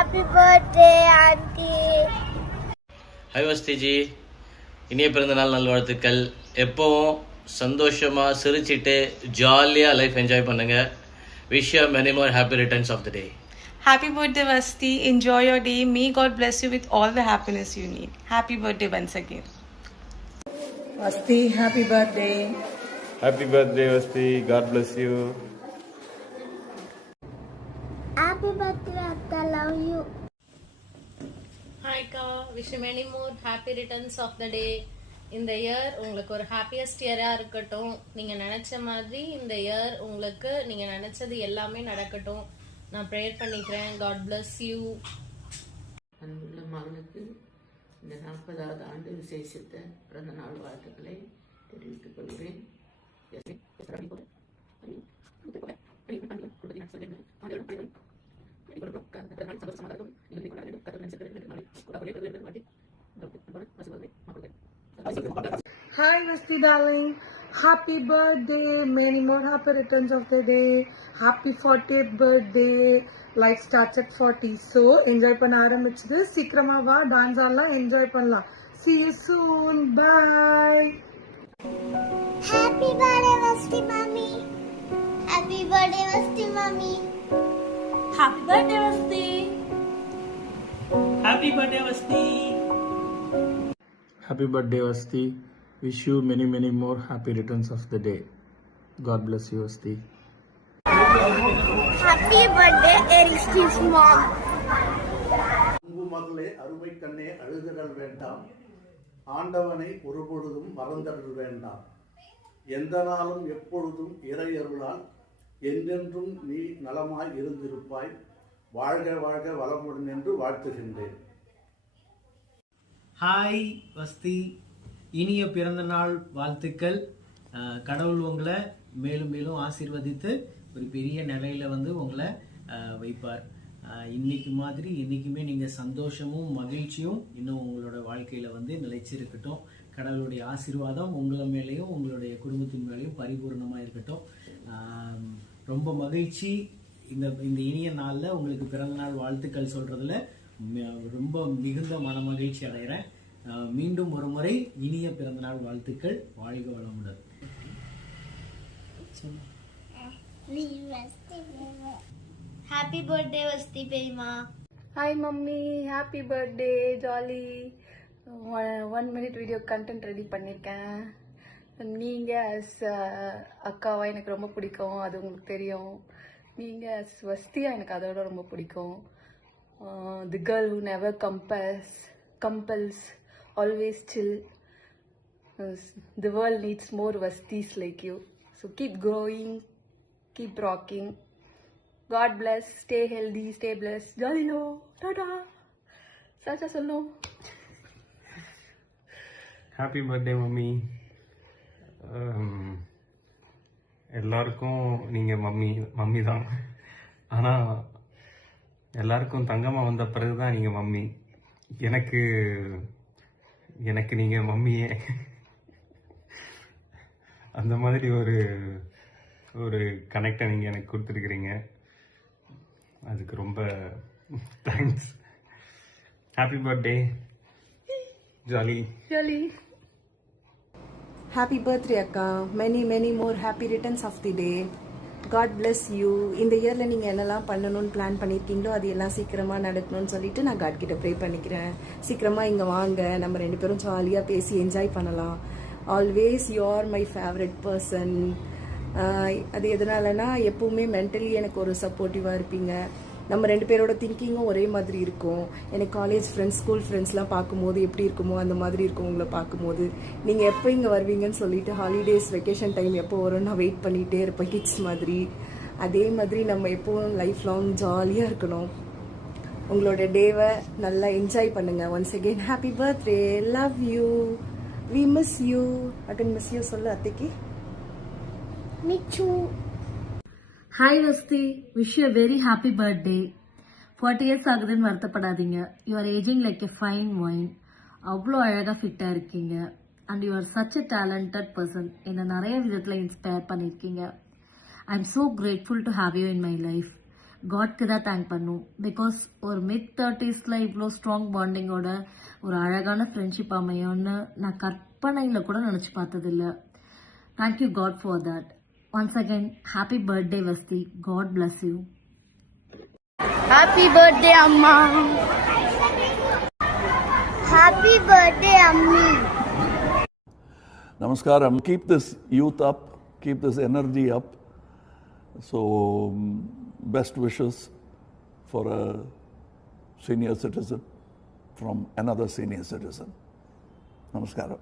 Happy birthday, Auntie. Hi Vastiji, இனிய பிறந்தநாள் நல்வாழ்த்துக்கள். எப்பவும் சந்தோஷமாக சிரிச்சிட்டு ஜாலியாக லைஃப் என்ஜாய் பண்ணுங்கள். Wish you many more happy returns of the day. Happy birthday, Vasti. Enjoy your day. May God bless you with all the happiness you need. Happy birthday once again. Vasti, happy birthday. Happy birthday, Vasti. God bless you. Happy birthday, Atta. Love you. Hi Ka, wish you many more happy returns of the day. இந்த year உங்களுக்கு ஒரு happiest இயராக இருக்கட்டும். நீங்கள் நினச்ச மாதிரி இந்த year உங்களுக்கு நீங்கள் நினச்சது எல்லாமே நடக்கட்டும். நான் ப்ரேயர் பண்ணிக்கிறேன். God bless you. அன்புள்ள மகனுக்கு இந்த 40வது ஆண்டு விசேஷத்தை பிறந்த நாள் வாழ்த்துக்களை தெரிவித்துக் கொள்கிறேன். Hi, Vasti darling. Happy birthday. Many more happy returns of the day. Happy 40th birthday. Life starts at 40. So, enjoy பண்ண ஆரம்பிச்சது. சீக்கிரமா வா, டான்ஸ் ஆடலாம், என்ஜாய் பண்ணலாம். See you soon. Bye. Happy birthday, Vasti Mommy. Happy birthday, Vasti Mommy. Happy birthday, Vasti. Happy birthday, Vasti. Happy birthday, Vasti. Wish you many, many more happy returns of the day. God bless you, Vasti. Happy birthday, Aristi's mom. அன்பு மகளே, அருமை கண்ணே, அழுதல் வேண்டாம். ஆண்டவனை ஒருபொழுதும் மறந்தடல் வேண்டாம். எந்த நாளும் எப்பொழுதும் இறை அருளால் என்றென்றும் நீ நலமாய் இருந்திருப்பாய். வாழ்க வாழ்க வளமுடன் என்று வாழ்த்துகின்றேன். ஹாய் வஸ்தி, இனிய பிறந்த நாள் வாழ்த்துக்கள். கடவுள் உங்களை மேலும் மேலும் ஆசீர்வதித்து ஒரு பெரிய நிலையில உங்களை வைப்பார். இன்னைக்கு மாதிரி என்றைக்குமே நீங்கள் சந்தோஷமும் மகிழ்ச்சியும் இன்னும் உங்களோட வாழ்க்கையில் நிலைச்சிருக்கட்டும். கடவுளுடைய ஆசீர்வாதம் உங்களை மேலேயும் உங்களுடைய குடும்பத்தின் மேலேயும் பரிபூர்ணமாக இருக்கட்டும். ரொம்ப மகிழ்ச்சி. இந்த இனிய நாளில் உங்களுக்கு பிறந்த நாள் வாழ்த்துக்கள் சொல்கிறதுல ரொம்ப மிகுந்த மன மகிழ்ச்சி அடைகிறேன். மீண்டும் ஒரு முறை இனிய பிறந்த நாள் வாழ்த்துக்கள். வாழ்க வளமுடன். Happy birthday, Vasti Perima. Hi, Mummy. Happy birthday. Jolly. 1 minute video content ready பண்ணிருக்கேன். நீங்க as அக்காவா எனக்கு ரொம்ப பிடிக்கும், அது உங்களுக்கு தெரியும். நீங்க as வஸ்தியா எனக்கு அதோட ரொம்ப பிடிக்கும். The girl who never compels, always chill. The world needs more Vastis like you. So keep growing, keep rocking. God bless. Stay healthy, stay blessed. Jolly lo. Tada. Sacha sollo. Happy birthday, mummy. எல்லாருக்கும் நீங்கள் mummy தான். ஆனால் எல்லாருக்கும் தங்கமாக வந்த பிறகு தான் நீங்கள் மம்மி. எனக்கு நீங்கள் மம்மியே. அந்த மாதிரி ஒரு கனெக்டை நீங்கள் எனக்கு கொடுத்துருக்குறீங்க. அதுக்கு ரொம்ப thanks. Happy birthday jolly. Happy birthday akka. Many more happy returns of the day. God bless you. இந்த இயர்ல நீங்க என்னெல்லாம் பண்ணணும்னு பிளான் பண்ணிருக்கீங்களோ அது எல்லாம் சீக்கிரமா நடக்கணும்னு சொல்லிட்டு நான் காட் கிட்ட ப்ரே பண்ணிக்கிறேன். சீக்கிரமா இங்க வாங்க, நம்ம 2 பேரும் ஜாலியா பேசி என்ஜாய் பண்ணலாம். Always you are my favourite person. அது எதனாலனா எப்பவுமே மென்டலி எனக்கு ஒரு சப்போர்ட்டிவா இருப்பீங்க. நம்ம 2 பேரோட திங்கிங்கும் ஒரே மாதிரி இருக்கும். எனக்கு காலேஜ் ஃப்ரெண்ட்ஸ், ஸ்கூல் ஃப்ரெண்ட்ஸ்லாம் பார்க்கும்போது எப்படி இருக்குமோ அந்த மாதிரி இருக்கும் உங்களை பார்க்கும்போது. நீங்கள் எப்போ இங்கே வருவீங்கன்னு சொல்லிட்டு ஹாலிடேஸ், வெக்கேஷன் டைம் எப்போ வரும்னு நான் வெயிட் பண்ணிகிட்டே இருப்பேன் கிட்ஸ் மாதிரி. அதே மாதிரி நம்ம எப்போவும் லைஃப் லாங் ஜாலியாக இருக்கணும். உங்களோட டேவை நல்லா என்ஜாய் பண்ணுங்கள். Once again happy birthday. Love you. We miss you. Again miss you சொல்லு அத்தைக்கு. Michu. Hi Vasti, wish you a very happy birthday. 40 years ஆகுதுன்னு வருத்தப்படாதீங்க. You are aging like a fine wine. அவ்வளோ அழகாக ஃபிட்டாக இருக்கீங்க. And you are such a talented person. என்னை நிறைய விதத்தில் இன்ஸ்பயர் பண்ணியிருக்கீங்க. I am so grateful to have you in my life. காட்க்கு தான் தேங்க் பண்ணும். பிகாஸ் ஒரு mid-30s இவ்வளோ ஸ்ட்ராங் பாண்டிங்கோட ஒரு அழகான ஃப்ரெண்ட்ஷிப் அமையும்னு நான் கற்பனையில் கூட நினச்சி பார்த்ததில்ல. Thank you God for that. Once again happy birthday Vasti. God bless you. Happy birthday அம்மா. ஹாப்பி பர்த்டே அம்மி. Namaskaram. Keep this youth up, keep this energy up. So, best wishes for a senior citizen from another senior citizen. Namaskaram.